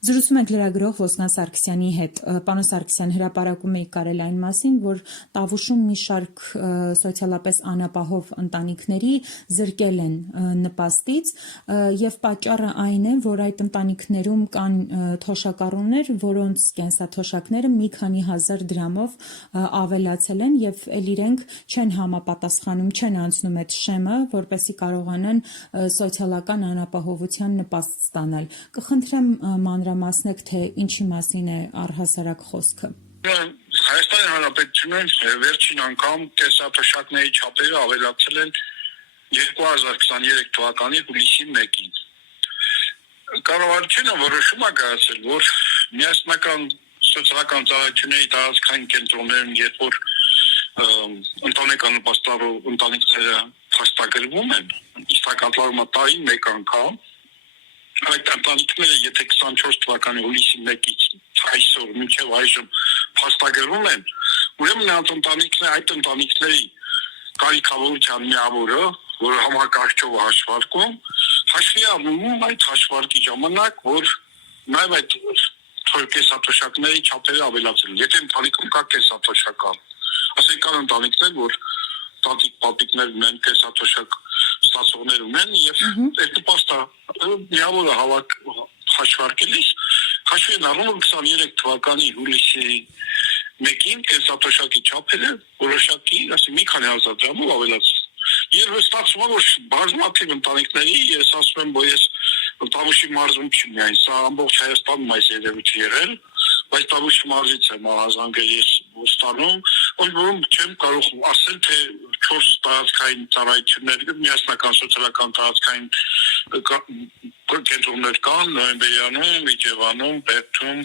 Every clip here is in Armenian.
Զրուցում ենք լրագրող Ոսկան Սարգսյանի հետ։ Պարոն Սարգսյան, հրապարակում եք կարել այն մասին, որ Տավուշում մի շարք սոցիալապես անապահով ընտանիքների զրկել են նպաստից, եւ պատճառը այն է, որ այդ ընտանիքներում կան թոշակառուներ, որոնց կենսաթոշակները մի քանի հազար դրամով ավելացել են եւ ել իրենք չեն համապատասխանում, չեն անցնում այդ շեմը, որպեսզի կարողանան սոցիալական անապահովության նպաստ ստանալ։ Կխնդրեմ մանրամասնեք, թե ինչի մասին է առհասարակ խոսքը։ Հայաստանի Հանրապետությունում վերջին անգամ կենսաթոշակների չափերը ավելացել են 2023 թվականի հուլիսի 1-ին։ Կառավարությունը որոշում է կայացրել, որ միասնական սոցիալական ծառայությունների տարածքային կենտրոններում, երբ որ ընտանեկան նպաստավոր ընտանիքները փաստագրվում են, իշխակատվարումը տարին մեկ անգամ, այդ ընտանիքները, եթե 24 թվականի հուլիսի 1-ից այսօր մինչև այժմ փաստագրվում են, ուրեմն այդ ընտանիքների կարիքավորության միավորը, որը համակարգչով հաշվարկում, հաշվի առնում այդ հաշվարկի ժամանակ, որ նաև այդ կենսաթոշակների չափերը ավելացել են։ Եթե ընտանիքում կա կենսաթոշակ, ասենք կան ընտանիքներ, որ տատիկ-պապիկներ ունեն, կենսաթոշակ ստացողներ ունեն, եւ այդ նպաստը միավորը հաշվարկելիս հաշվի են առնում 23 թվականի հուլիսի 1-ին կենսաթոշակի չափերը որոշակի, ասենք մի քանի հազար դրամով ավելացել։ Եվ ստացվում է, որ բազմաթիվ ընտանիքների, ես ասում եմ, որ ես Տավուշի մարզում չի միայն, սա ամբողջ Հայաստանում այս երևույթը եղել, բայց Տավուշի մարզից եմ ահազանգել ես ստանում, որում չեմ կարող ասել, թե 4 տարածքային ծառայություններ, միասնական սոցիալական տարածքային կենտրոններ կան Նոյեմբերյանում, Իջևանում, Բերդում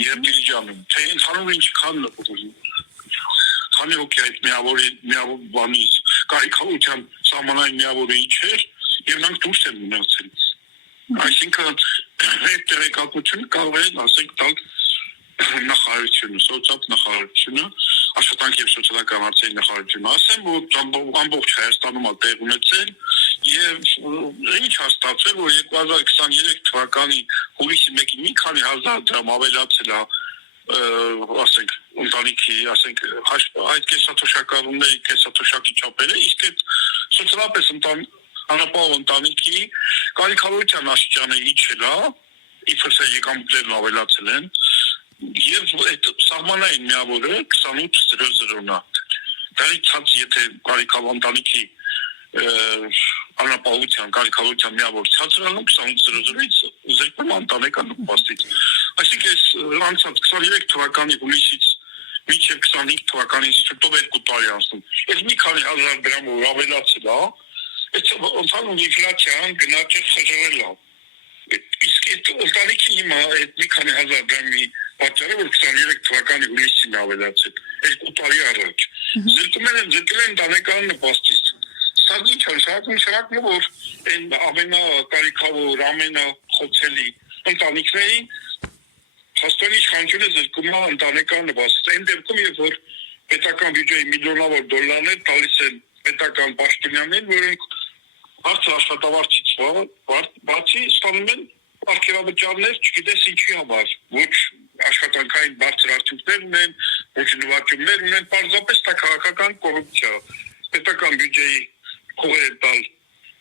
եւ Դիլիջանում, թե ընդհանուր ինչքան քանի հոգի այդ միավորի կարիքավորության սահմանային միավորը ինչ էր եւ նրանք դուրս են մնացել։ Այսինքն այդ տեղեկատվությունը կարող է ասենք տալ նախարարությունը, սոցիալ-նախարարությունը, աշխատանքի եւ սոցիալական հարցերի նախարարությունը, ասեմ, որ ամբողջ Հայաստանում է տեղ ունեցել եւ ինչ հաստատվել, որ 2023 թվականի հուլիսի 1-ին մի քանի հազար դրամ ավելացել է, ասենք ընտանիքի, ասենք այդ կենսաթոշակառուների կենսաթոշակի չափերը, իսկ այդ սոցիալապես անապահով ընտանիքի կարիքավորության աստիճանը իջել է, իբր եկամուտներն ավելացել են, եւ այդ սահմանային միավորը 28.00-ն է։ Դրանից ցած եթե կարիքավոր ընտանիքի անապահովության կարիքավորության միավորը ցածրանում 28.00-ից զրկվում ընտանեկան նպաստից։ Այսինքն ես անցած 23 թվականի հուլիսից մինչև 25 թվականի շրջով 2 տարի անցնում։ Այս մի քանի հազար դրամով ավելացել է, այդ ընդհանուր ինֆլյացիան գնաճը խժռել է։ Իսկ այդ ընտանիքի հիմա այդ մի քանի հազար դրամի պատճառը, որ 23 թվականի հուլիսին ավելացել, 2 տարի առաջ։ Զրկել են ընտանեկան նպաստից։ Սա ինչ է, շարունակում որ այն ամենակարիքավոր, ամենախոցելի ընտանիքներին հաստատի իշխանությունը զրկում է ընտանեկան նպաստից։ Այն դեպքում, երբ որ պետական բյուջեի միլիոնավոր դոլարներ տալիս են պետական պաշտոնյաներին, որոնք բարձր աշխատավարձից բացի ստանում են արգելավճարներ, չգիտես ինչի համար, ոչ աշխատանքային բարձր արդյունքներ ունեն, ոչ նվաճումներ ունեն, պարզապես դա քաղաքական կոռուպցիա։ Պետական բյուջեի քողեր տալ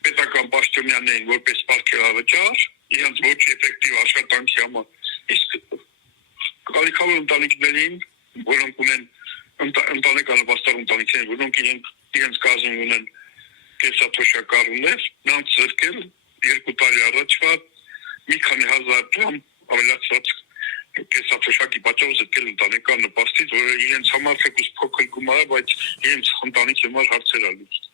պետական պաշտոնյաներին որպես արգելավճար, իրենց ոչ էֆեկտիվ աշխատանքի համար։ Իսկ կարիքավոր ընտանիքներին, որոնք ունեն ընտանեկան նպաստավոր ընտանիքներ, որոնք իրենց կազմում ունեն կենսաթոշակառուներ, նրանց զրկել 2 տարի առաջվա մի քանի հազար դրամ ավելացված կենսաթոշակի պատճառով զրկել ընտանեկան նպաստից, որը իրենց համար թեկուզ փոքր գումար է, բայց իրենց ընտանիքի համար հարցեր է լուծում։